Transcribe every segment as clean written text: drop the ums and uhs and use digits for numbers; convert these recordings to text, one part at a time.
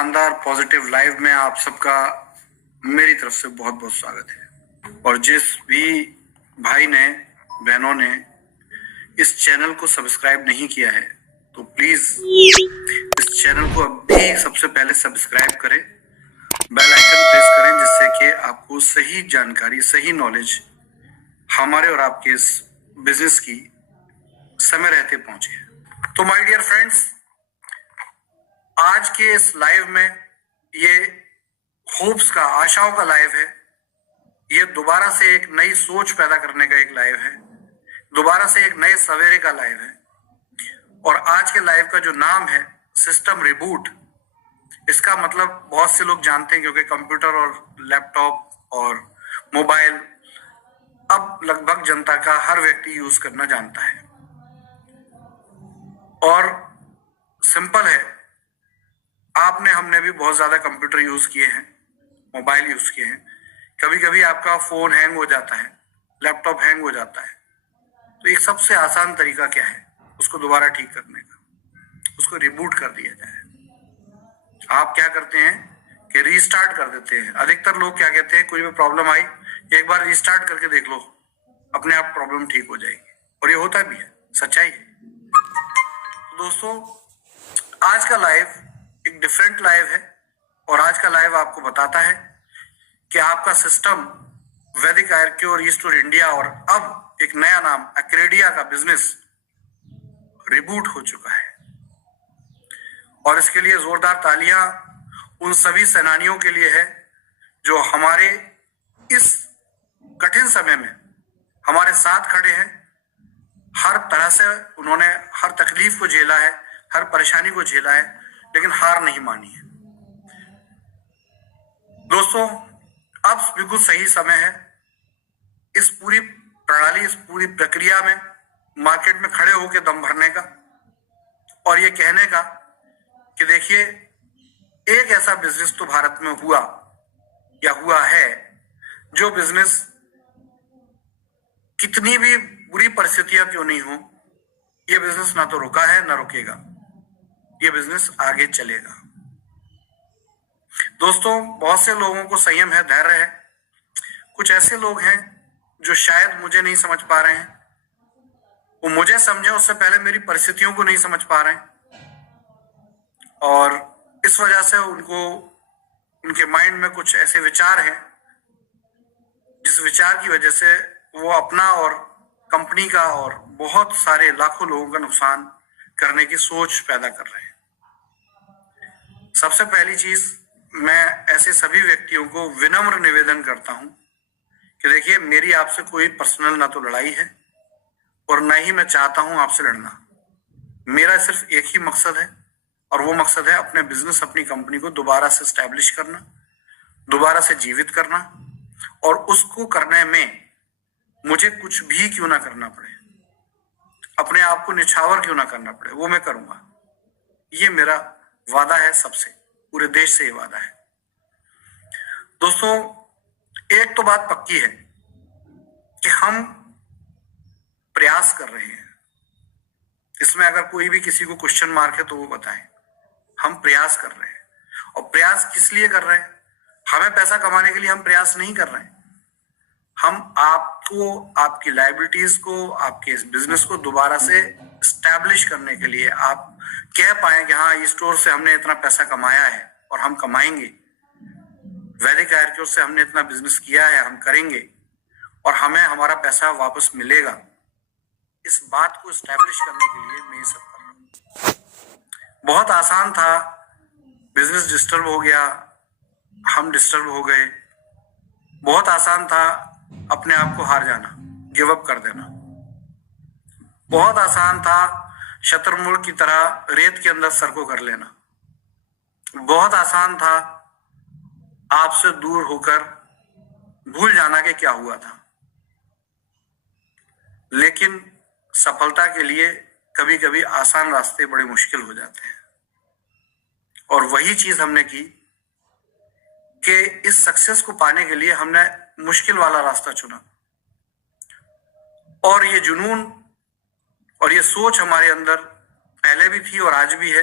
शानदार positive live में आप सबका मेरी तरफ से बहुत बहुत स्वागत है। और जिस भी भाई ने बहनों ने इस चैनल को सब्सक्राइब नहीं किया है तो प्लीज इस चैनल को अभी सबसे पहले सब्सक्राइब करें, बेल आइकन प्रेस करें, जिससे कि आपको सही जानकारी, सही नॉलेज हमारे और आपके इस बिजनेस की समय रहते पहुंचे। तो माय डियर फ्रेंड्स, आज के इस लाइव में ये होप्स का, आशाओं का लाइव है। ये दोबारा से एक नई सोच पैदा करने का एक लाइव है, दोबारा से एक नए सवेरे का लाइव है। और आज के लाइव का जो नाम है सिस्टम रिबूट, इसका मतलब बहुत से लोग जानते हैं, क्योंकि कंप्यूटर और लैपटॉप और मोबाइल अब लगभग जनता का हर व्यक्ति यूज करना जानता है। और सिंपल है, आपने हमने भी बहुत ज्यादा कंप्यूटर यूज किए हैं, मोबाइल यूज किए हैं। कभी कभी आपका फोन हैंग हो जाता है, लैपटॉप हैंग हो जाता है, तो एक सबसे आसान तरीका क्या है उसको दोबारा ठीक करने का? उसको रिबूट कर दिया जाए। आप क्या करते हैं कि रीस्टार्ट कर देते हैं। अधिकतर लोग क्या कहते हैं, कोई भी प्रॉब्लम आई एक बार रीस्टार्ट करके देख लो, अपने आप प्रॉब्लम ठीक हो जाएगी। और ये होता भी है, सच्चाई है। तो दोस्तों, आज का लाइव एक डिफरेंट लाइव है और आज का लाइव आपको बताता है कि आपका सिस्टम वैदिक आर्क्योर ईस्टोर इंडिया और अब एक नया नाम एक्रेडिया का बिजनेस रिबूट हो चुका है। और इसके लिए जोरदार तालियां उन सभी सेनानियों के लिए है जो हमारे इस कठिन समय में हमारे साथ खड़े हैं। हर तरह से उन्होंने हर तकलीफ को झेला है, हर परेशानी को झेला है, लेकिन हार नहीं मानी है। दोस्तों, अब बिल्कुल सही समय है इस पूरी प्रणाली, इस पूरी प्रक्रिया में मार्केट में खड़े होकर दम भरने का और ये कहने का कि देखिए, एक ऐसा बिजनेस तो भारत में हुआ या हुआ है जो बिजनेस कितनी भी बुरी परिस्थितियां क्यों नहीं हो, ये बिजनेस ना तो रुका है ना रुकेगा, ये बिजनेस आगे चलेगा। दोस्तों, बहुत से लोगों को संयम है, धैर्य है। कुछ ऐसे लोग हैं जो शायद मुझे नहीं समझ पा रहे हैं, वो मुझे समझे उससे पहले मेरी परिस्थितियों को नहीं समझ पा रहे हैं, और इस वजह से उनके माइंड में कुछ ऐसे विचार हैं जिस विचार की वजह से वो अपना और कंपनी का और बहुत सारे लाखों लोगों का नुकसान करने की सोच पैदा कर रहे हैं। सबसे पहली चीज, मैं ऐसे सभी व्यक्तियों को विनम्र निवेदन करता हूं कि देखिए, मेरी आपसे कोई पर्सनल ना तो लड़ाई है और ना ही मैं चाहता हूं आपसे लड़ना। मेरा सिर्फ एक ही मकसद है और वो मकसद है अपने बिजनेस, अपनी कंपनी को दोबारा से स्टैब्लिश करना, दोबारा से जीवित करना, और उसको करने में मुझे कुछ भी क्यों ना करना पड़े, अपने आप को निछावर क्यों ना करना पड़े, वो मैं करूंगा। ये मेरा वादा है, सबसे, पूरे देश से ये वादा है। दोस्तों, एक तो बात पक्की है कि हम प्रयास कर रहे हैं। इसमें अगर कोई भी किसी को क्वेश्चन मार्क है तो वो बताएं। हम प्रयास कर रहे हैं, और प्रयास किस लिए कर रहे हैं? हमें पैसा कमाने के लिए हम प्रयास नहीं कर रहे हैं। हम आपको, आपकी लायबिलिटीज को, आपके इस बिजनेस को दोबारा से स्टैब्लिश करने के लिए, आप कह पाए कि हाँ, इस स्टोर से हमने इतना पैसा कमाया है और हम कमाएंगे, वैदिक आर्क्योर से हमने इतना बिजनेस किया है, हम करेंगे और हमें हमारा पैसा वापस मिलेगा। इस बात को स्टैब्लिश करने के लिए मैं ये सब कर रहा हूं। बहुत आसान था, बिजनेस डिस्टर्ब हो गया, हम डिस्टर्ब हो गए। बहुत आसान था अपने आप को हार जाना, गिव अप कर देना। बहुत आसान था शतरमुर्ग की तरह रेत के अंदर सर को कर लेना। बहुत आसान था आपसे दूर होकर भूल जाना कि क्या हुआ था। लेकिन सफलता के लिए कभी कभी आसान रास्ते बड़े मुश्किल हो जाते हैं, और वही चीज हमने की कि इस सक्सेस को पाने के लिए हमने मुश्किल वाला रास्ता चुना। और ये जुनून और ये सोच हमारे अंदर पहले भी थी और आज भी है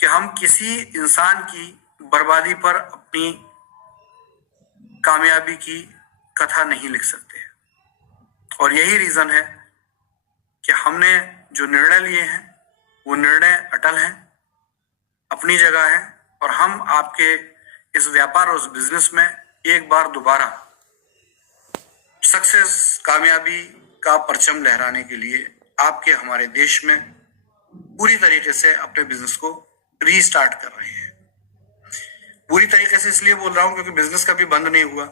कि हम किसी इंसान की बर्बादी पर अपनी कामयाबी की कथा नहीं लिख सकते। और यही रीजन है कि हमने जो निर्णय लिए हैं वो निर्णय अटल हैं, अपनी जगह है, और हम आपके इस व्यापार और इस बिजनेस में एक बार दोबारा सक्सेस, कामयाबी का परचम लहराने के लिए आपके हमारे देश में पूरी तरीके से अपने बिजनेस को रीस्टार्ट कर रहे हैं। पूरी तरीके से इसलिए बोल रहा हूं क्योंकि बिजनेस कभी बंद नहीं हुआ।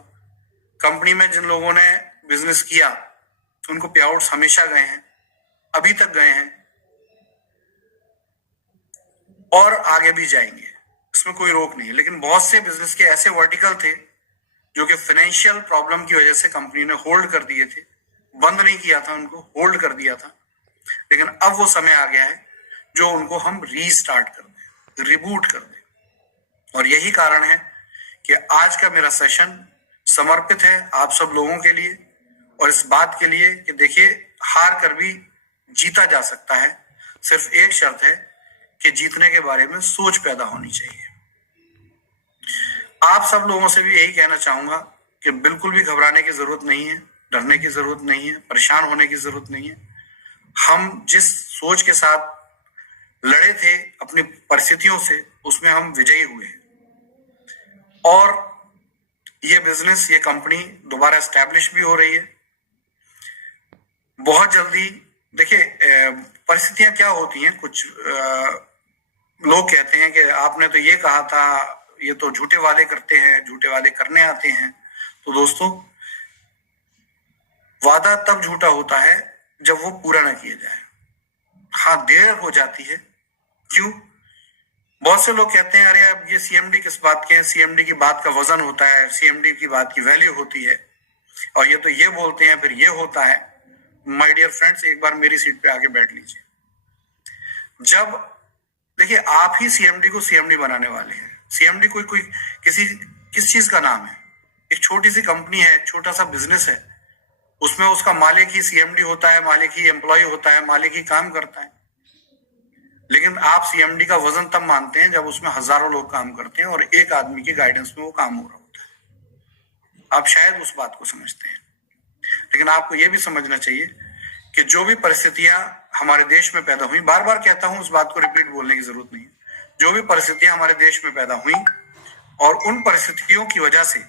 कंपनी में जिन लोगों ने बिजनेस किया उनको पे आउट्स हमेशा गए हैं, अभी तक गए हैं और आगे भी जाएंगे, इसमें कोई रोक नहीं है। लेकिन बहुत से बिजनेस के ऐसे वर्टिकल थे जो कि फाइनेंशियल प्रॉब्लम की वजह से कंपनी ने होल्ड कर दिए थे, बंद नहीं किया था, उनको होल्ड कर दिया था। लेकिन अब वो समय आ गया है जो उनको हम रीस्टार्ट कर दें, रिबूट कर दें। और यही कारण है कि आज का मेरा सेशन समर्पित है आप सब लोगों के लिए और इस बात के लिए कि देखिए, हार कर भी जीता जा सकता है। सिर्फ एक शर्त है कि जीतने के बारे में सोच पैदा होनी चाहिए। आप सब लोगों से भी यही कहना चाहूंगा कि बिल्कुल भी घबराने की जरूरत नहीं है, डरने की जरूरत नहीं है, परेशान होने की जरूरत नहीं है। हम जिस सोच के साथ लड़े थे अपनी परिस्थितियों से, उसमें हम विजयी हुए हैं और ये बिजनेस, ये कंपनी दोबारा एस्टैब्लिश भी हो रही है बहुत जल्दी। देखिए, परिस्थितियां क्या होती हैं, कुछ लोग कहते हैं कि आपने तो ये कहा था, ये तो झूठे वादे करते हैं, झूठे वादे करने आते हैं। तो दोस्तों, वादा तब झूठा होता है जब वो पूरा ना किया जाए। हाँ, देर हो जाती है। क्यों? बहुत से लोग कहते हैं अरे अब ये सीएमडी किस बात के हैं, सीएमडी की बात का वजन होता है, सीएमडी की बात की वैल्यू होती है, और ये तो ये बोलते हैं फिर ये होता है। माय डियर फ्रेंड्स, एक बार मेरी सीट पे आके बैठ लीजिए। जब देखिए, आप ही सीएमडी को सीएमडी बनाने वाले हैं। सीएमडी कोई किस चीज का नाम है? एक छोटी सी कंपनी है, छोटा सा बिजनेस है, उसमें उसका मालिक ही सीएमडी होता है, मालिक ही एम्प्लॉय होता है, मालिक ही काम करता है। लेकिन आप सीएमडी का वजन तब मानते हैं जब उसमें हजारों लोग काम करते हैं और एक आदमी की गाइडेंस में वो काम हो रहा होता है। आप शायद उस बात को समझते हैं, लेकिन आपको यह भी समझना चाहिए कि जो भी परिस्थितियां हमारे देश में पैदा हुई, बार बार कहता हूं, उस बात को रिपीट बोलने की जरूरत नहीं है, जो भी परिस्थितियां हमारे देश में पैदा हुई और उन परिस्थितियों की वजह से,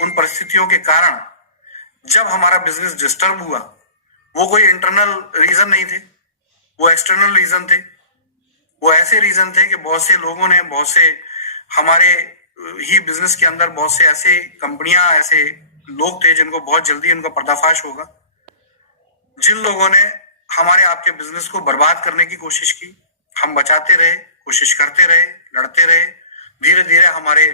उन परिस्थितियों के कारण जब हमारा बिजनेस डिस्टर्ब हुआ, वो कोई इंटरनल रीजन नहीं थे, वो एक्सटर्नल रीजन थे। वो ऐसे रीजन थे कि बहुत से लोगों ने, बहुत से हमारे ही बिजनेस के अंदर बहुत से ऐसे कंपनियां, ऐसे लोग थे जिनको बहुत जल्दी उनका पर्दाफाश होगा, जिन लोगों ने हमारे आपके बिजनेस को बर्बाद करने की कोशिश की। हम बचाते रहे, कोशिश करते रहे, लड़ते रहे। धीरे धीरे हमारे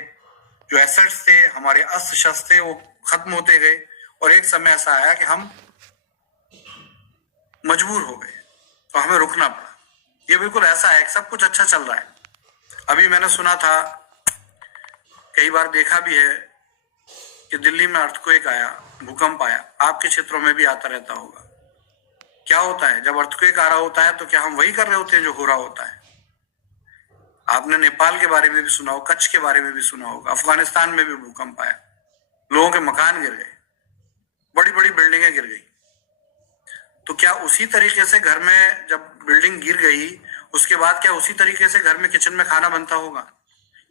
जो एसेट्स थे, हमारे अस्त्र शस्त्र थे, वो खत्म होते गए और एक समय ऐसा आया कि हम मजबूर हो गए तो हमें रुकना पड़ा। ये बिल्कुल ऐसा है कि सब कुछ अच्छा चल रहा है। अभी मैंने सुना था, कई बार देखा भी है कि दिल्ली में अर्थक्वेक आया, भूकंप आया, आपके क्षेत्रों में भी आता रहता होगा। क्या होता है जब अर्थक्वेक आ रहा होता है, तो क्या हम वही कर रहे होते हैं जो हो रहा होता है? आपने नेपाल के बारे में भी सुना हो, कच्छ के बारे में भी सुना होगा, अफगानिस्तान में भी भूकंप आया, लोगों के मकान गिर गए, बड़ी बड़ी बिल्डिंगें गिर गई। तो क्या उसी तरीके से घर में जब बिल्डिंग गिर गई, उसके बाद क्या उसी तरीके से घर में किचन में खाना बनता होगा?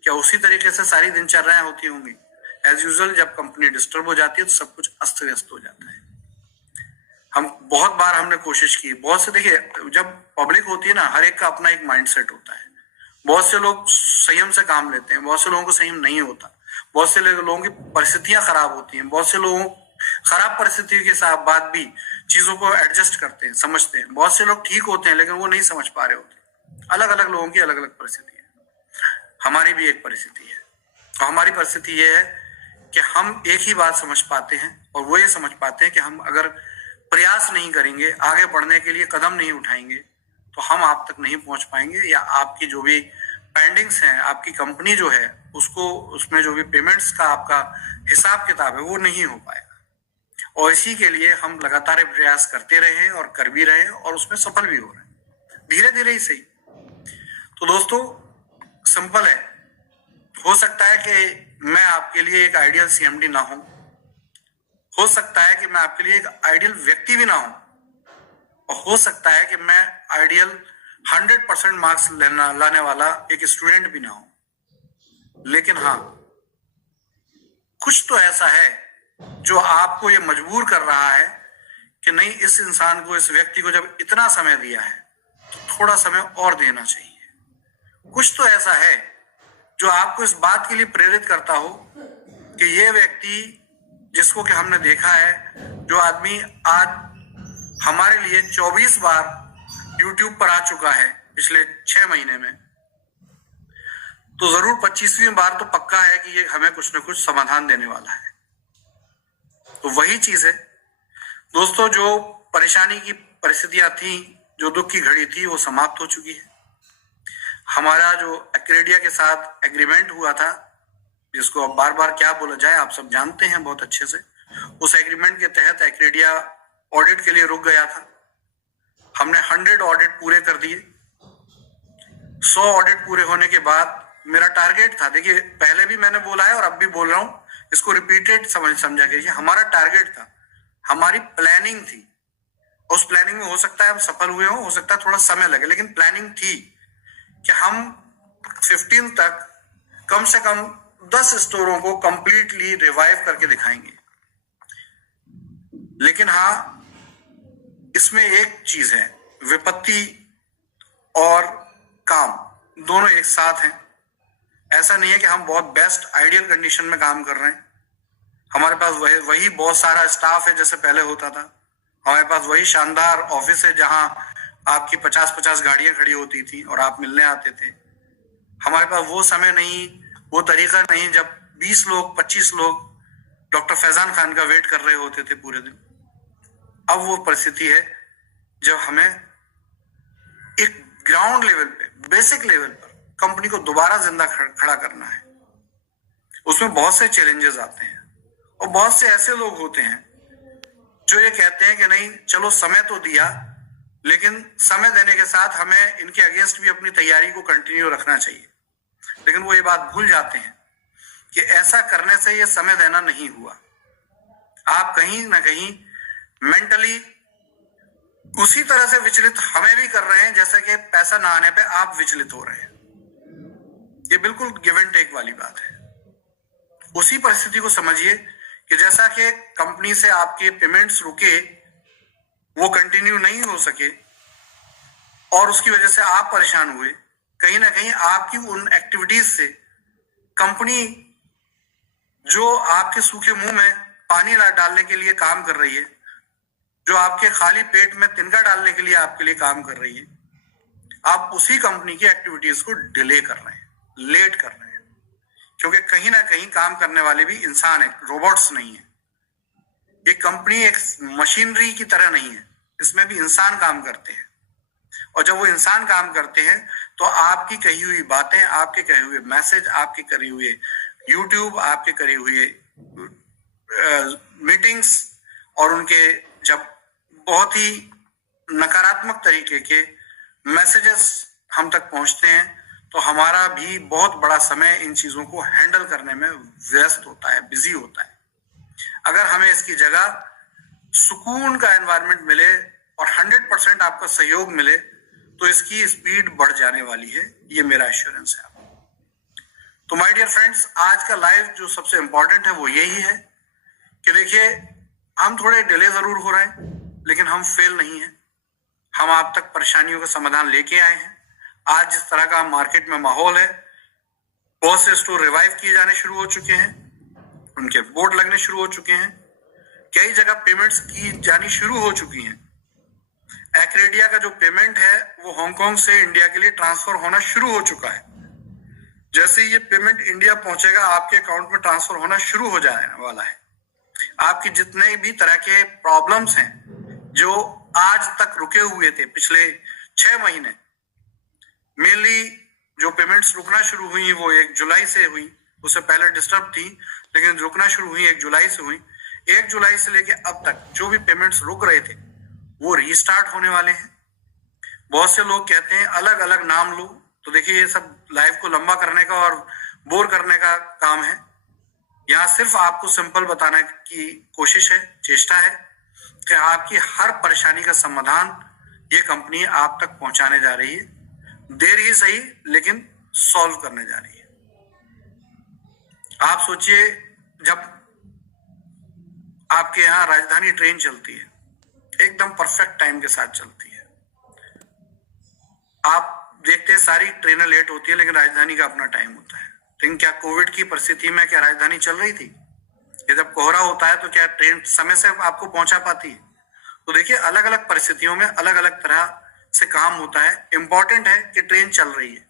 क्या उसी तरीके से सारी दिनचर्याएं होती होंगी? एज यूजुअल जब कंपनी डिस्टर्ब हो जाती है तो सब कुछ अस्त व्यस्त हो जाता है। हम बहुत बार हमने कोशिश की, बहुत से, देखिए, जब पब्लिक होती है ना, हर एक का अपना एक माइंडसेट होता है। बहुत से लोग संयम से काम लेते हैं, बहुत से लोगों को संयम नहीं होता, बहुत से लोगों की परिस्थितियां खराब होती हैं, बहुत से लोगों खराब परिस्थितियों के साथ बाद भी चीजों को एडजस्ट करते हैं, समझते हैं। बहुत से लोग ठीक होते हैं लेकिन वो नहीं समझ पा रहे होते। अलग अलग लोगों की अलग अलग परिस्थिति है। हमारी भी एक परिस्थिति है, तो हमारी परिस्थिति ये है कि हम एक ही बात समझ पाते हैं और वो ये समझ पाते हैं कि हम अगर प्रयास नहीं करेंगे, आगे बढ़ने के लिए कदम नहीं उठाएंगे, तो हम आप तक नहीं पहुंच पाएंगे, या आपकी जो भी पेंडिंग्स हैं, आपकी कंपनी जो है उसको, उसमें जो भी पेमेंट्स का आपका हिसाब किताब है वो नहीं हो पाएगा। और इसी के लिए हम लगातार प्रयास करते रहे और कर भी रहे और उसमें सफल भी हो रहे हैं, धीरे धीरे ही सही। तो दोस्तों, सिंपल है। हो सकता है कि मैं आपके लिए एक आइडियल सीएमडी ना हो सकता है कि मैं आपके लिए एक आइडियल व्यक्ति भी ना हूं, और हो सकता है कि मैं आइडियल 100% मार्क्स लाने वाला एक स्टूडेंट भी ना हूं, लेकिन हाँ, कुछ तो ऐसा है जो आपको ये मजबूर कर रहा है कि नहीं, इस इंसान को, इस व्यक्ति को जब इतना समय दिया है तो थोड़ा समय और देना चाहिए। कुछ तो ऐसा है जो आपको इस बात के लिए प्रेरित करता हो कि ये व्यक्ति, जिसको कि हमने देखा है, जो आदमी आज हमारे लिए 24 बार YouTube पर आ चुका है पिछले 6 महीने में, तो जरूर 25वीं बार तो पक्का है कि ये हमें कुछ न कुछ समाधान देने वाला है। तो वही चीज है दोस्तों, जो परेशानी की परिस्थितियां थी, जो दुख की घड़ी थी, वो समाप्त हो चुकी है। हमारा जो एक्रेडिया के साथ एग्रीमेंट हुआ था, जिसको अब बार बार क्या बोला जाए, आप सब जानते हैं बहुत अच्छे से, उस एग्रीमेंट के तहत एक्रेडिया ऑडिट के लिए रुक गया था। हमने 100 ऑडिट पूरे कर दिए। 100 ऑडिट पूरे होने के बाद मेरा टारगेट था, देखिए पहले भी मैंने बोला है और अब भी बोल रहा हूं, इसको रिपीटेड समझा कीजिए। हमारा टारगेट था, हमारी प्लानिंग थी, उस प्लानिंग में हो सकता है हम सफल हुए हो सकता है थोड़ा समय लगे, लेकिन प्लानिंग थी कि हम 15 तक कम से कम 10 स्टोरों को कंप्लीटली रिवाइव करके दिखाएंगे। लेकिन हाँ, इसमें एक चीज है, विपत्ति और काम दोनों एक साथ हैं। ऐसा नहीं है कि हम बहुत बेस्ट आइडियल कंडीशन में काम कर रहे हैं। हमारे पास वही बहुत सारा स्टाफ है जैसे पहले होता था। हमारे पास वही शानदार ऑफिस है जहां आपकी 50-50 गाड़ियां खड़ी होती थी और आप मिलने आते थे। हमारे पास वो समय नहीं, वो तरीका नहीं जब 20 लोग 25 लोग डॉक्टर फैजान खान का वेट कर रहे होते थे पूरे दिन। अब वो परिस्थिति है जब हमें एक ग्राउंड लेवल पे, बेसिक लेवल पर कंपनी को दोबारा जिंदा खड़ा करना है। उसमें बहुत से चैलेंजेस आते हैं और बहुत से ऐसे लोग होते हैं जो ये कहते हैं कि नहीं, चलो समय तो दिया, लेकिन समय देने के साथ हमें इनके अगेंस्ट भी अपनी तैयारी को कंटिन्यू रखना चाहिए। लेकिन वो ये बात भूल जाते हैं कि ऐसा करने से ये समय देना नहीं हुआ। आप कहीं ना कहीं मेंटली उसी तरह से विचलित हमें भी कर रहे हैं जैसा कि पैसा ना आने पे आप विचलित हो रहे हैं। ये बिल्कुल गिव एंड टेक वाली बात है। उसी परिस्थिति को समझिए कि जैसा कि कंपनी से आपके पेमेंट्स रुके, वो कंटिन्यू नहीं हो सके और उसकी वजह से आप परेशान हुए, कहीं ना कहीं आपकी उन एक्टिविटीज से कंपनी, जो आपके सूखे मुंह में पानी डालने के लिए काम कर रही है, जो आपके खाली पेट में तिनका डालने के लिए आपके लिए काम कर रही है, आप उसी कंपनी की एक्टिविटीज को डिले कर रहे हैं, लेट कर रहे हैं। क्योंकि कहीं ना कहीं काम करने वाले भी इंसान है, रोबोट्स नहीं है। ये कंपनी एक मशीनरी की तरह नहीं है, इसमें भी इंसान काम करते हैं। और जब वो इंसान काम करते हैं तो आपकी कही हुई बातें, आपके कहे हुए मैसेज, आपके करे हुए यूट्यूब, आपके करे हुए मीटिंग्स और उनके जब बहुत ही नकारात्मक तरीके के मैसेजेस हम तक पहुंचते हैं तो हमारा भी बहुत बड़ा समय इन चीजों को हैंडल करने में व्यस्त होता है, बिजी होता है। अगर हमें इसकी जगह सुकून का एनवायरनमेंट मिले और 100% आपका सहयोग मिले तो इसकी स्पीड बढ़ जाने वाली है, ये मेरा एश्योरेंस है। तो माय डियर फ्रेंड्स, आज का लाइव जो सबसे इंपॉर्टेंट है वो यही है कि देखिए, हम थोड़े डिले जरूर हो रहे हैं लेकिन हम फेल नहीं है। हम आप तक परेशानियों का समाधान लेके आए हैं। आज जिस तरह का मार्केट में माहौल है, बहुत से स्टोर रिवाइव किए जाने शुरू हो चुके हैं, उनके बोर्ड लगने शुरू हो चुके हैं, कई जगह पेमेंट्स की जानी शुरू हो चुकी हैं। एक्रेडिया का जो पेमेंट है वो हांगकांग से इंडिया के लिए ट्रांसफर होना शुरू हो चुका है। जैसे ही ये पेमेंट इंडिया पहुंचेगा, आपके अकाउंट में ट्रांसफर होना शुरू हो जाने वाला है। आपकी जितने भी तरह के प्रॉब्लम्स हैं जो आज तक रुके हुए थे पिछले 6 महीने, मेनली जो पेमेंट्स रुकना शुरू हुई वो 1 जुलाई से हुई, उससे पहले डिस्टर्ब थी लेकिन रुकना शुरू हुई 1 जुलाई से हुई। 1 जुलाई से लेके अब तक जो भी पेमेंट्स रुक रहे थे वो रीस्टार्ट होने वाले हैं। बहुत से लोग कहते हैं अलग अलग नाम लो, तो देखिए ये सब लाइफ को लंबा करने का और बोर करने का काम है। यहाँ सिर्फ आपको सिंपल बताने की कोशिश है, चेष्टा है कि आपकी हर परेशानी का समाधान ये कंपनी आप तक पहुंचाने जा रही है। देर ही सही, लेकिन सॉल्व करने जा रही है। आप सोचिए, जब आपके यहाँ राजधानी ट्रेन चलती है, एकदम परफेक्ट टाइम के साथ चलती है। आप देखते हैं सारी ट्रेनें लेट होती है, लेकिन राजधानी का अपना टाइम होता है। लेकिन क्या कोविड की परिस्थिति में क्या राजधानी चल रही थी? ये जब कोहरा होता है तो क्या ट्रेन समय से आपको पहुंचा पाती है? तो देखिए, अलग अलग परिस्थितियों में अलग अलग तरह से काम होता है। इंपॉर्टेंट है कि ट्रेन चल रही है,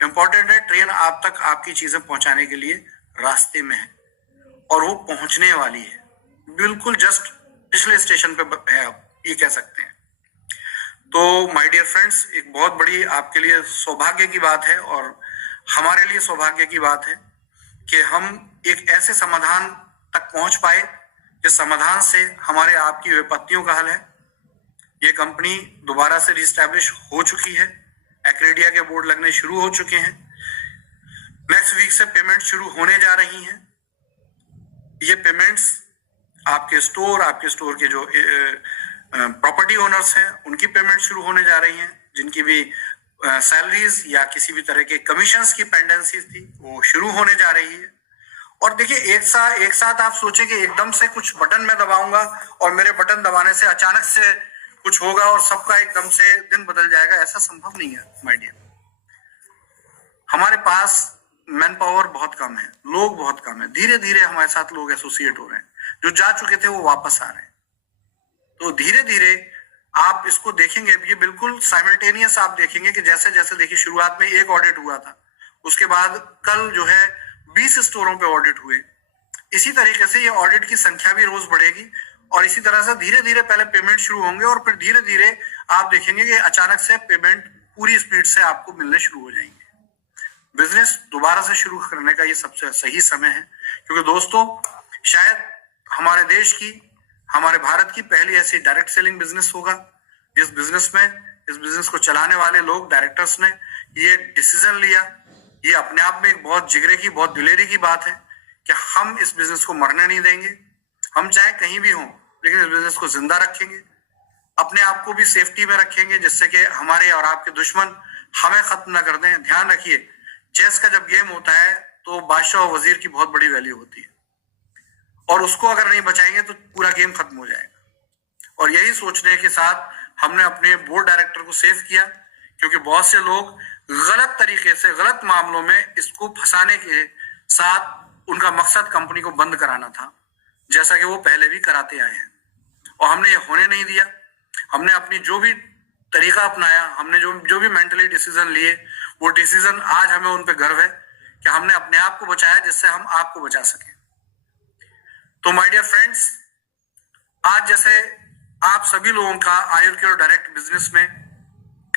इंपॉर्टेंट है ट्रेन आप तक आपकी चीजें पहुंचाने के लिए रास्ते में है और वो पहुंचने वाली है, बिल्कुल जस्ट पिछले स्टेशन पे है, आप ये कह सकते हैं। तो माय डियर फ्रेंड्स, एक बहुत बड़ी आपके लिए सौभाग्य की बात है और हमारे लिए सौभाग्य की बात है कि हम एक ऐसे समाधान तक पहुंच पाए जिस समाधान से हमारे आपकी विपत्तियों का हल है। ये कंपनी दोबारा से रिस्टैब्लिश हो चुकी है, एक्रेडिया के बोर्ड लगने शुरू हो चुके हैं, नेक्स्ट वीक से पेमेंट शुरू होने जा रही हैं। ये पेमेंट्स आपके स्टोर के जो प्रॉपर्टी ओनर्स हैं उनकी पेमेंट शुरू होने जा रही हैं, जिनकी भी सैलरीज या किसी भी तरह के कमीशंस की पेंडेंसी थी वो शुरू होने जा रही है। और देखिए, एक साथ आप सोचे कि एकदम से कुछ बटन मैं दबाऊंगा और मेरे बटन दबाने से अचानक से कुछ होगा और सबका एकदम से दिन बदल जाएगा, ऐसा संभव नहीं है माय डियर। हमारे पास मैन पावर बहुत कम है, लोग बहुत कम है, धीरे धीरे हमारे साथ लोग एसोसिएट हो रहे हैं, जो जा चुके थे वो वापस आ रहे हैं। तो धीरे धीरे आप इसको देखेंगे, ये बिल्कुल साइमल्टेनियस आप देखेंगे कि जैसे जैसे देखिए, शुरुआत में एक ऑडिट हुआ था, उसके बाद कल जो है 20 स्टोरों पे ऑडिट हुए। इसी तरीके से ये ऑडिट की संख्या भी रोज बढ़ेगी और इसी तरह से धीरे धीरे पहले पेमेंट शुरू होंगे और फिर धीरे धीरे आप देखेंगे कि अचानक से पेमेंट पूरी स्पीड से आपको मिलने शुरू हो जाएंगे। बिजनेस दोबारा से शुरू करने का ये सबसे सही समय है, क्योंकि दोस्तों, शायद हमारे देश की, हमारे भारत की पहली ऐसी डायरेक्ट सेलिंग बिजनेस होगा जिस बिजनेस में, इस बिजनेस को चलाने वाले लोग, डायरेक्टर्स ने ये डिसीजन लिया। ये अपने आप में एक बहुत जिगरे की, बहुत दिलेरी की बात है कि हम इस बिजनेस को मरने नहीं देंगे। हम चाहे कहीं भी हों, लेकिन इस बिजनेस को जिंदा रखेंगे, अपने आप को भी सेफ्टी में रखेंगे, जिससे कि हमारे और आपके दुश्मन हमें खत्म ना कर दें। ध्यान रखिए, चेस का जब गेम होता है तो बादशाह और वजीर की बहुत बड़ी वैल्यू होती है और उसको अगर नहीं बचाएंगे तो पूरा गेम खत्म हो जाएगा। और यही सोचने के साथ हमने अपने बोर्ड डायरेक्टर को सेव किया, क्योंकि बहुत से लोग गलत तरीके से, गलत मामलों में इसको फंसाने के साथ उनका मकसद कंपनी को बंद कराना था, जैसा कि वो पहले भी कराते आए हैं, और हमने ये होने नहीं दिया। हमने अपनी जो भी तरीका अपनाया, हमने जो भी मेंटली डिसीजन लिए, वो डिसीजन आज हमें उन पे गर्व है कि हमने अपने आप को बचाया, जिससे हम आपको बचा सकें। तो माय डियर फ्रेंड्स, आज जैसे आप सभी लोगों का आयुर्केयर डायरेक्ट बिजनेस में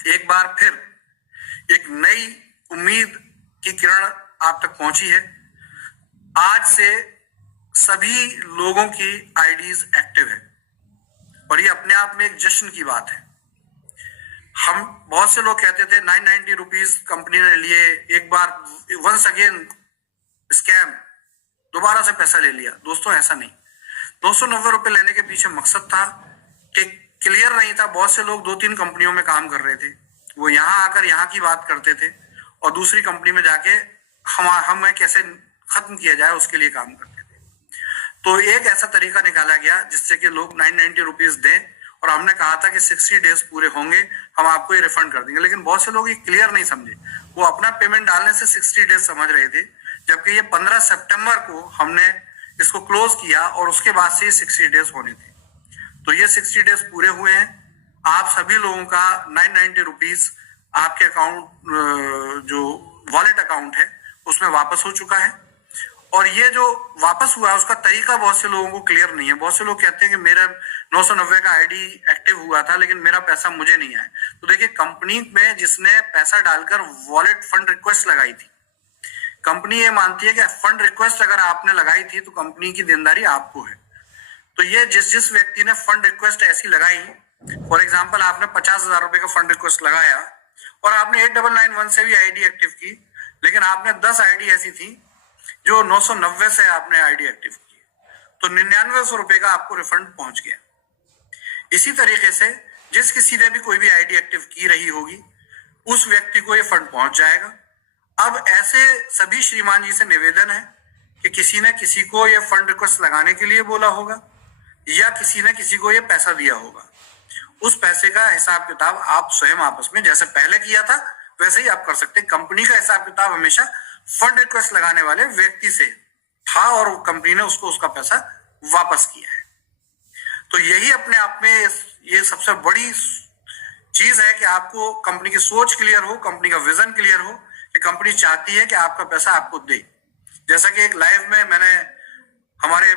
एक बार फिर एक नई उम्मीद की किरण आप तक पहुंची है। आज से सभी लोगों की आईडीज एक्टिव है और ये अपने आप में एक जश्न की बात है। हम बहुत से लोग कहते थे 990 रुपीज कंपनी ने लिए, एक बार वंस अगेन स्कैम, दोबारा से पैसा ले लिया। दोस्तों, ऐसा नहीं। 290 रुपए लेने के पीछे मकसद था कि क्लियर नहीं था। बहुत से लोग 2-3 कंपनियों में काम कर रहे थे, वो यहाँ आकर यहाँ की बात करते थे और दूसरी कंपनी में जाके हमें कैसे खत्म किया जाए उसके लिए काम करते थे। तो एक ऐसा तरीका निकाला गया जिससे कि लोग 990 रुपीज दें और हमने कहा था कि 60 डेज पूरे होंगे हम आपको ये रिफंड कर देंगे। लेकिन बहुत से लोग ये क्लियर नहीं समझे, वो अपना पेमेंट डालने से 60 डेज समझ रहे थे, जबकि ये 15 सितंबर को हमने इसको क्लोज किया और उसके बाद से 60 डेज होने थे। तो ये 60 डेज पूरे हुए हैं। आप सभी लोगों का 990 रुपीज आपके अकाउंट, जो वॉलेट अकाउंट है, उसमें वापस हो चुका है। और ये जो वापस हुआ है उसका तरीका बहुत से लोगों को क्लियर नहीं है। बहुत से लोग कहते हैं कि मेरा 990 का आईडी एक्टिव हुआ था लेकिन मेरा पैसा मुझे नहीं आया। तो देखिए, कंपनी में जिसने पैसा डालकर वॉलेट फंड रिक्वेस्ट लगाई थी, कंपनी ये मानती है कि फंड रिक्वेस्ट अगर आपने लगाई थी तो कंपनी की देनदारी आपको है। तो ये जिस व्यक्ति ने फंड रिक्वेस्ट ऐसी लगाई, फॉर एग्जाम्पल आपने 50,000 रुपए का फंड रिक्वेस्ट लगाया और आपने 8991 से भी आईडी एक्टिव की, लेकिन आपने 10 आईडी ऐसी थी जो 990 से आपने आईडी एक्टिव की, तो 9900 रुपए का आपको रिफंड पहुंच गया। इसी तरीके से जिस किसी ने भी कोई भी आईडी एक्टिव की रही होगी उस व्यक्ति को ये फंड पहुंच जाएगा। अब ऐसे सभी श्रीमान जी से निवेदन है कि किसी ने किसी को ये फंड रिक्वेस्ट लगाने के लिए बोला होगा या किसी ने किसी को ये पैसा दिया होगा, उस पैसे का हिसाब किताब आप स्वयं आपस में जैसे पहले किया था वैसे ही आप कर सकते हैं। कंपनी का हिसाब किताब हमेशा फंड रिक्वेस्ट लगाने वाले व्यक्ति से था और कंपनी ने उसको उसका पैसा वापस किया है। तो यही अपने आप में ये सबसे बड़ी चीज है कि आपको कंपनी की सोच क्लियर हो, कंपनी का विजन क्लियर हो कि कंपनी चाहती है कि आपका पैसा आपको दे। जैसा कि एक लाइव में मैंने हमारे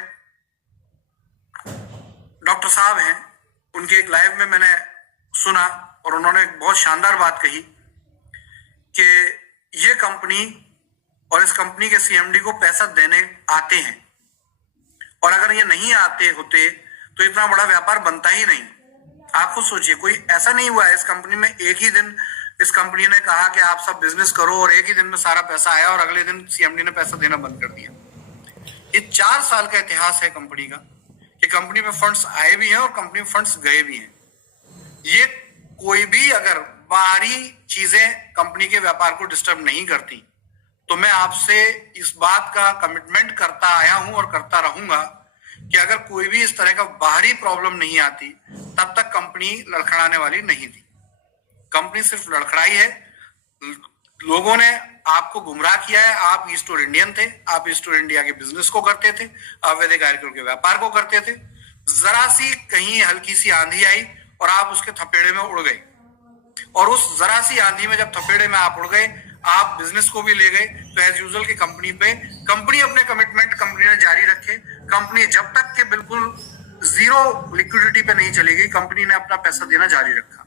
डॉक्टर साहब हैं, उनके एक लाइव में मैंने सुना और उन्होंने एक बहुत शानदार बात कही कि ये कंपनी और इस कंपनी के सीएमडी को पैसा देने आते हैं और अगर ये नहीं आते होते तो इतना बड़ा व्यापार बनता ही नहीं। आप खुद सोचिए, कोई ऐसा नहीं हुआ है इस कंपनी में एक ही दिन इस कंपनी ने कहा कि आप सब बिजनेस करो और एक ही दिन में सारा पैसा आया और अगले दिन सीएमडी ने पैसा देना बंद कर दिया। ये 4 साल का इतिहास है कंपनी का कि कंपनी में फंड्स आए भी हैं और कंपनी में फंड्स गए भी हैं। ये कोई भी अगर बाहरी चीजें कंपनी के व्यापार को डिस्टर्ब नहीं करती तो मैं आपसे इस बात का कमिटमेंट करता आया हूं और करता रहूंगा कि अगर कोई भी इस तरह का बाहरी प्रॉब्लम नहीं आती तब तक कंपनी लड़खड़ाने वाली नहीं थी। कंपनी सिर्फ लड़खड़ाई है, लोगों ने आपको गुमराह किया है। आप ईस्ट और इंडियन थे, आप ईस्ट और इंडिया के बिजनेस को करते थे, आप वैदिक आयुर्वेद के व्यापार को करते थे। जरा सी कहीं हल्की सी आंधी आई और आप उसके थपेड़े में उड़ गए, और उस जरा सी आंधी में जब थपेड़े में आप उड़ गए, आप बिजनेस को भी ले गए। तो एज यूजुअल की कंपनी अपने कमिटमेंट कंपनी ने जारी रखे। कंपनी जब तक के बिल्कुल जीरो लिक्विडिटी पे नहीं चली गई, कंपनी ने अपना पैसा देना जारी रखा।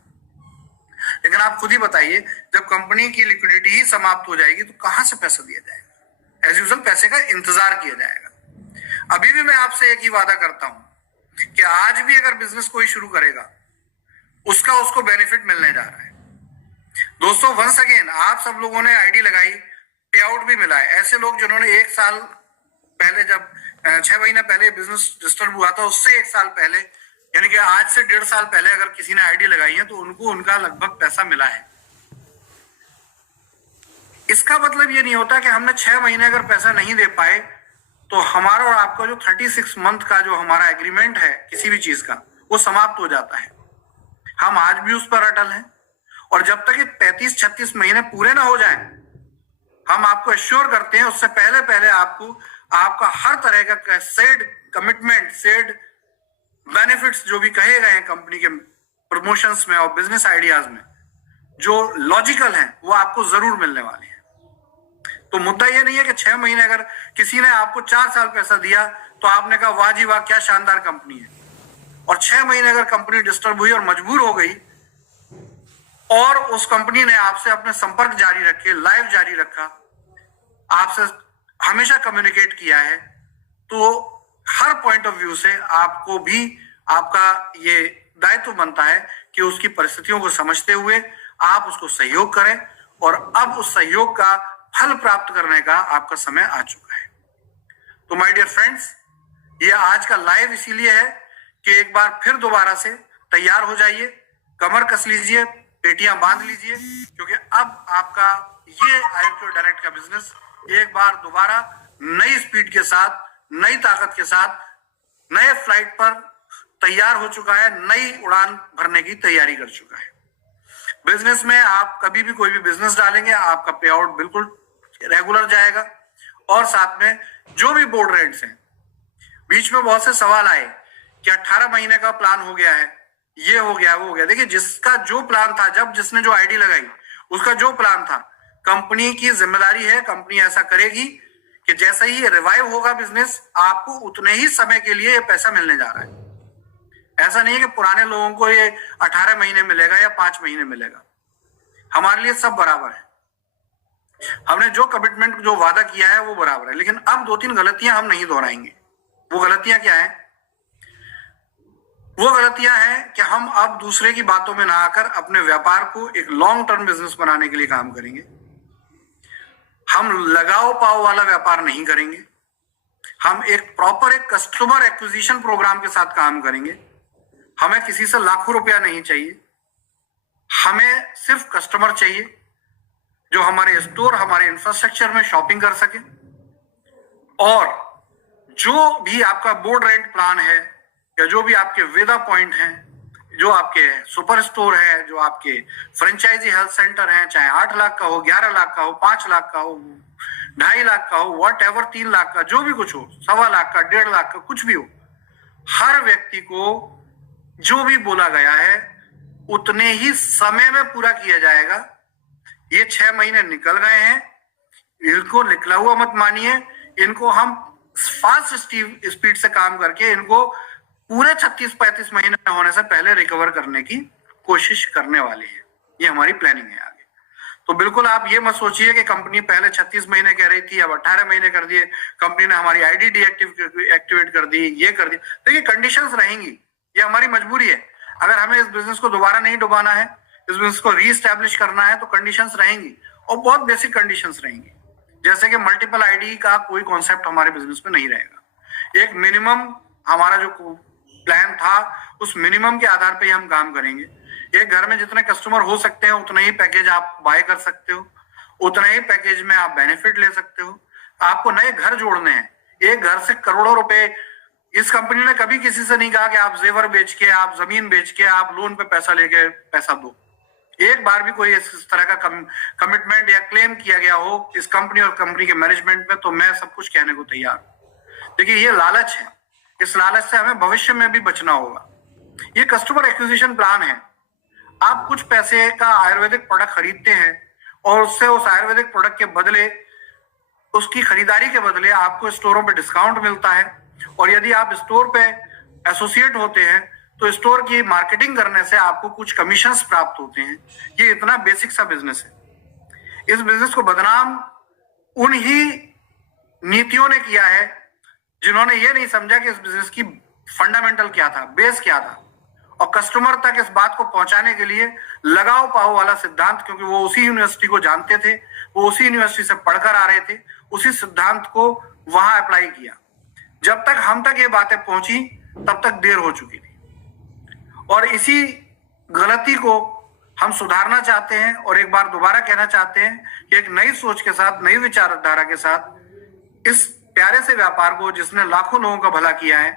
लेकिन आप खुद ही बताइए, जब कंपनी की लिक्विडिटी ही समाप्त हो जाएगी तो कहां से पैसा दिया जाएगा? एज यूजुअल पैसे का इंतजार किया जाएगा। अभी भी मैं आपसे एक ही वादा करता हूं कि आज भी अगर बिजनेस कोई शुरू करेगा उसको बेनिफिट मिलने जा रहा है। दोस्तों, वंस अगेन आप सब लोगों ने आईडी लगाई, पे आउट भी मिला है। ऐसे लोग जिन्होंने 1 साल पहले, जब 6 महीने पहले बिजनेस डिस्टर्ब हुआ था उससे 1 साल पहले, यानी कि आज से 1.5 साल पहले अगर किसी ने आईडी लगाई है तो उनको उनका लगभग पैसा मिला है। इसका मतलब ये नहीं होता कि हमने 6 महीने अगर पैसा नहीं दे पाए तो हमारा और आपका जो 36 मंथ का जो हमारा एग्रीमेंट है किसी भी चीज का, वो समाप्त हो जाता है। हम आज भी उस पर अटल हैं और जब तक ये 35-36 महीने पूरे ना हो जाए, हम आपको एश्योर करते हैं उससे पहले आपको आपका हर तरह का सेड कमिटमेंट, सेड बेनिफिट्स जो भी कहे गए हैं कंपनी के प्रमोशंस में और बिजनेस आइडियाज में, जो लॉजिकल हैं, वो आपको जरूर मिलने वाले हैं। तो मुद्दा ये नहीं है कि 6 महीने अगर किसी ने आपको 4 साल पैसा दिया तो आपने कहा वाह जी वाह क्या शानदार कंपनी है, और 6 महीने अगर कंपनी डिस्टर्ब हुई और मजबूर हो गई और उस कंपनी ने आपसे अपने संपर्क जारी रखे, लाइव जारी रखा, आपसे हमेशा कम्युनिकेट किया है, तो हर पॉइंट ऑफ व्यू से आपको भी आपका ये दायित्व बनता है कि उसकी परिस्थितियों को समझते हुए आप उसको सहयोग करें। और अब उस सहयोग का फल प्राप्त करने का आपका समय आ चुका है। तो माय डियर फ्रेंड्स, ये आज का लाइव इसीलिए है कि एक बार फिर दोबारा से तैयार हो जाइए, कमर कस लीजिए, पेटियां बांध लीजिए, क्योंकि अब आपका ये आईपीओ डायरेक्ट का बिजनेस एक बार दोबारा नई स्पीड के साथ, नई ताकत के साथ, नए फ्लाइट पर तैयार हो चुका है, नई उड़ान भरने की तैयारी कर चुका है। बिजनेस में आप कभी भी कोई भी बिजनेस डालेंगे, आपका पे आउट बिल्कुल रेगुलर जाएगा। और साथ में जो भी बोर्ड रेट्स हैं, बीच में बहुत से सवाल आए कि 18 महीने का प्लान हो गया है, ये हो गया वो हो गया। देखिए, जिसका जो प्लान था, जब जिसने जो आईडी लगाई उसका जो प्लान था, कंपनी की जिम्मेदारी है, कंपनी ऐसा करेगी कि जैसे ही रिवाइव होगा बिजनेस, आपको उतने ही समय के लिए ये पैसा मिलने जा रहा है। ऐसा नहीं है कि पुराने लोगों को ये 18 महीने मिलेगा या 5 महीने मिलेगा। हमारे लिए सब बराबर है। हमने जो कमिटमेंट, जो वादा किया है वो बराबर है। लेकिन अब 2-3 गलतियां हम नहीं दोहराएंगे। वो गलतियां क्या है? वो गलतियां हैं कि हम अब दूसरे की बातों में ना आकर अपने व्यापार को एक लॉन्ग टर्म बिजनेस बनाने के लिए काम करेंगे। हम लगाओ पाओ वाला व्यापार नहीं करेंगे। हम एक प्रॉपर एक कस्टमर एक्विजिशन प्रोग्राम के साथ काम करेंगे। हमें किसी से लाखों रुपया नहीं चाहिए, हमें सिर्फ कस्टमर चाहिए जो हमारे स्टोर, हमारे इंफ्रास्ट्रक्चर में शॉपिंग कर सके। और जो भी आपका बोर्ड रेंट प्लान है या जो भी आपके वेदा पॉइंट हैं, जो आपके सुपर स्टोर है, जो आपके फ्रेंचाइजी हेल्थ सेंटर हैं, चाहे 8 लाख का हो, 11 लाख का हो, 5 लाख का हो, 2.5 लाख का हो, वॉट एवर, 3 लाख का, जो भी कुछ हो, 1.25 लाख का, 1.5 लाख का, कुछ भी हो, हर व्यक्ति को जो भी बोला गया है उतने ही समय में पूरा किया जाएगा। ये 6 महीने निकल गए हैं, इनको निकला हुआ मत मानिए। इनको हम फास्ट स्पीड से काम करके इनको पूरे 36-35 महीने होने से पहले रिकवर करने की कोशिश करने वाले हैं। ये हमारी प्लानिंग है आगे। तो बिल्कुल आप ये मत सोचिए कि कंपनी पहले 36 महीने कह रही थी, अब 18 महीने कर दिए, कंपनी ने हमारी आईडी एक्टिवेट कर दी, ये कर दी। तो ये कंडीशंस रहेंगी, ये हमारी मजबूरी है। अगर हमें इस बिजनेस को दोबारा नहीं डुबाना है, इस बिजनेस को रीस्टैब्लिश करना है, तो कंडीशंस रहेंगी और बहुत बेसिक कंडीशंस रहेंगी। जैसे कि मल्टीपल आईडी का कोई कॉन्सेप्ट हमारे बिजनेस में नहीं रहेगा। एक मिनिमम हमारा जो प्लान था, उस मिनिमम के आधार पे हम काम करेंगे। एक घर में जितने कस्टमर हो सकते हैं उतना ही पैकेज आप बाय कर सकते हो, उतना ही पैकेज में आप बेनिफिट ले सकते हो। आपको नए घर जोड़ने हैं, एक घर से करोड़ों रुपए। इस कंपनी ने कभी किसी से नहीं कहा कि आप जेवर बेच के, आप जमीन बेच के, आप लोन पे पैसा लेके पैसा दो। एक बार भी कोई इस तरह का कमिटमेंट या क्लेम किया गया हो इस कंपनी और कंपनी के मैनेजमेंट में, तो मैं सब कुछ कहने को तैयार हूं। देखिए ये लालच है, इस लालच से हमें भविष्य में भी बचना होगा। ये कस्टमर एक्विजिशन प्लान है। आप कुछ पैसे का आयुर्वेदिक प्रोडक्ट खरीदते हैं और उससे उस आयुर्वेदिक प्रोडक्ट के बदले, उसकी खरीदारी के बदले आपको स्टोरों पे डिस्काउंट मिलता है। और यदि आप स्टोर पे एसोसिएट होते हैं तो स्टोर की मार्केटिंग करने से आपको कुछ कमीशंस प्राप्त होते हैं। ये इतना बेसिक सा बिजनेस है। इस बिजनेस को बदनाम उन ही नीतियों ने किया है जिन्होंने ये नहीं समझा कि इस बिजनेस की फंडामेंटल क्या था, बेस क्या था। और कस्टमर तक इस बात को पहुंचाने के लिए लगाओ पाओ वाला सिद्धांत, क्योंकि वो उसी यूनिवर्सिटी को जानते थे, वो उसी यूनिवर्सिटी से पढ़कर आ रहे थे, उसी सिद्धांत को वहां अप्लाई किया। जब तक हम तक ये बातें पहुंची तब तक देर हो चुकी थी। और इसी गलती को हम सुधारना चाहते हैं और एक बार दोबारा कहना चाहते हैं कि एक नई सोच के साथ, नई विचारधारा के साथ इस प्यारे से व्यापार को, जिसने लाखों लोगों का भला किया है,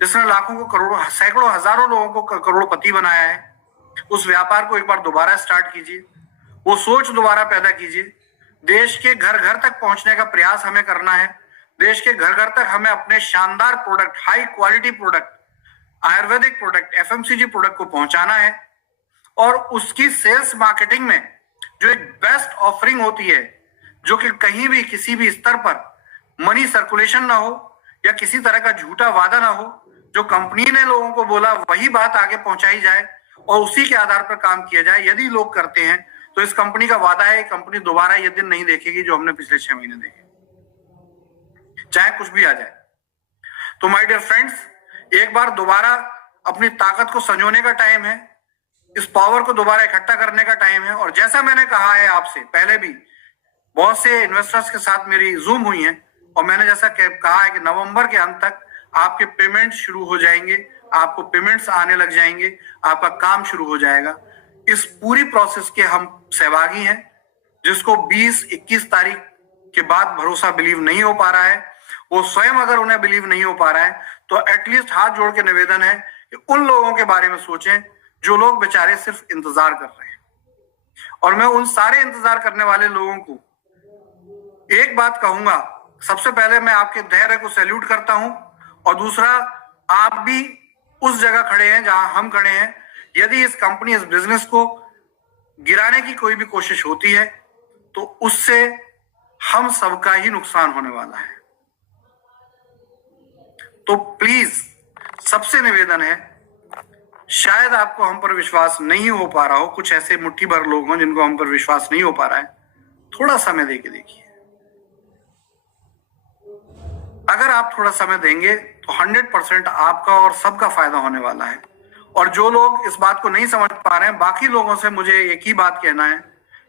जिसने लाखों को, करोड़ों, सैकड़ों, हजारों लोगों को करोड़पति बनाया है, उस व्यापार को एक बार दोबारा स्टार्ट कीजिए। वो सोच दोबारा पैदा कीजिए। देश के घर घर तक पहुंचने का प्रयास हमें करना है। देश के घर घर तक हमें अपने शानदार product, high quality product, Ayurvedic product, FMCG product को पहुंचाना है। और उसकी सेल्स मार्केटिंग में जो एक बेस्ट ऑफरिंग होती है, जो कि कहीं भी किसी भी स्तर पर मनी सर्कुलेशन ना हो या किसी तरह का झूठा वादा ना हो, जो कंपनी ने लोगों को बोला वही बात आगे पहुंचाई जाए और उसी के आधार पर काम किया जाए। यदि लोग करते हैं तो इस कंपनी का वादा है, कंपनी दोबारा ये दिन नहीं देखेगी जो हमने पिछले 6 महीने देखे, चाहे कुछ भी आ जाए। तो माय डियर फ्रेंड्स, एक बार दोबारा अपनी ताकत को संजोने का टाइम है, इस पावर को दोबारा इकट्ठा करने का टाइम है। और जैसा मैंने कहा है आपसे पहले भी, बहुत से इन्वेस्टर्स के साथ मेरी जूम हुई है और मैंने जैसा कहा है कि नवंबर के अंत तक आपके पेमेंट शुरू हो जाएंगे, आपको पेमेंट्स आने लग जाएंगे, आपका काम शुरू हो जाएगा। इस पूरी प्रोसेस के हम सहभागी हैं। जिसको 20-21 तारीख के बाद भरोसा बिलीव नहीं हो पा रहा है, वो स्वयं अगर उन्हें बिलीव नहीं हो पा रहा है, तो एटलीस्ट हाथ जोड़ के निवेदन है कि उन लोगों के बारे में सोचें जो लोग बेचारे सिर्फ इंतजार कर रहे हैं। और मैं उन सारे इंतजार करने वाले लोगों को एक बात कहूंगा, सबसे पहले मैं आपके धैर्य को सैल्यूट करता हूं, और दूसरा, आप भी उस जगह खड़े हैं जहां हम खड़े हैं। यदि इस कंपनी, इस बिजनेस को गिराने की कोई भी कोशिश होती है तो उससे हम सबका ही नुकसान होने वाला है। तो प्लीज सबसे निवेदन है, शायद आपको हम पर विश्वास नहीं हो पा रहा हो, कुछ ऐसे मुट्ठी भर लोग हैं जिनको हम पर विश्वास नहीं हो पा रहा है, थोड़ा समय देके देखिए। अगर आप थोड़ा समय देंगे तो 100% आपका और सबका फायदा होने वाला है। और जो लोग इस बात को नहीं समझ पा रहे हैं, बाकी लोगों से मुझे एक ही बात कहना है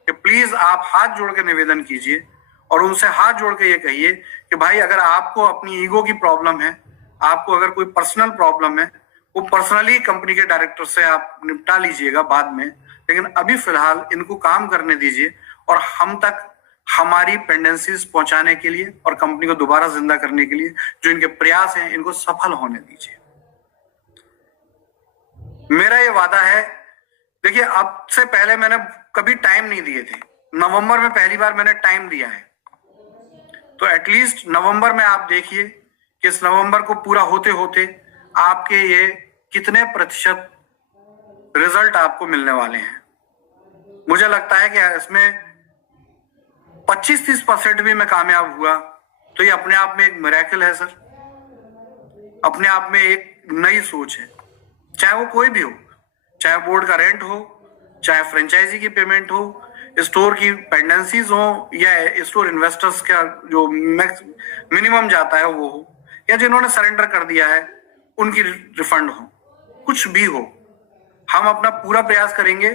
कि प्लीज आप हाथ जोड़ के निवेदन कीजिए और उनसे हाथ जोड़ के ये कहिए कि भाई अगर आपको अपनी ईगो की प्रॉब्लम है, आपको अगर कोई पर्सनल प्रॉब्लम है, वो पर्सनली कंपनी के डायरेक्टर से आप निपटा लीजिएगा बाद में, लेकिन अभी फिलहाल इनको काम करने दीजिए और हम तक हमारी पेंडेंसीज पहुंचाने के लिए और कंपनी को दोबारा जिंदा करने के लिए जो इनके प्रयास हैं इनको सफल होने दीजिए। मेरा ये वादा है। देखिए, अब से पहले मैंने कभी टाइम नहीं दिए थे, नवंबर में पहली बार मैंने टाइम दिया है, तो एटलीस्ट नवंबर में आप देखिए कि इस नवंबर को पूरा होते होते आपके ये कितने प्रतिशत रिजल्ट आपको मिलने वाले हैं। मुझे लगता है कि इसमें 25-30% भी मैं कामयाब हुआ तो ये अपने आप में एक मिरेकल है सर, अपने आप में एक नई सोच है। चाहे वो कोई भी हो, चाहे बोर्ड का रेंट हो, चाहे फ्रेंचाइजी की पेमेंट हो, स्टोर की पेंडेंसीज हो, या स्टोर इन्वेस्टर्स का जो मिनिमम जाता है वो हो, या जिन्होंने सरेंडर कर दिया है उनकी रिफंड हो, कुछ भी हो, हम अपना पूरा प्रयास करेंगे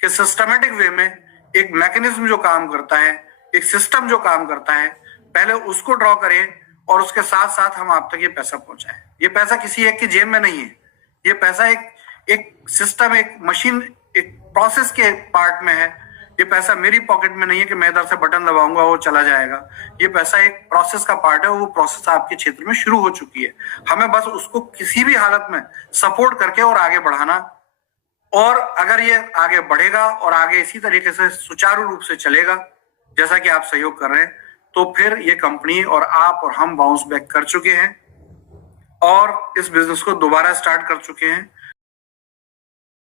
कि सिस्टमेटिक वे में एक मैकेनिज्म जो काम करता है, एक सिस्टम जो काम करता है, पहले उसको ड्रॉ करें और उसके साथ साथ हम आप तक ये पैसा पहुंचाएं। ये पैसा किसी एक की जेब में नहीं है, ये पैसा एक सिस्टम, एक मशीन, एक प्रोसेस के पार्ट में है। ये पैसा मेरी पॉकेट में नहीं है कि मैं इधर से बटन दबाऊंगा वो चला जाएगा। ये पैसा एक प्रोसेस का पार्ट है, वो प्रोसेस आपके क्षेत्र में शुरू हो चुकी है। हमें बस उसको किसी भी हालत में सपोर्ट करके और आगे बढ़ाना, और अगर ये आगे बढ़ेगा और आगे इसी तरीके से सुचारू रूप से चलेगा जैसा कि आप सहयोग कर रहे हैं, तो फिर ये कंपनी और आप और हम बाउंस बैक कर चुके हैं और इस बिजनेस को दोबारा स्टार्ट कर चुके हैं।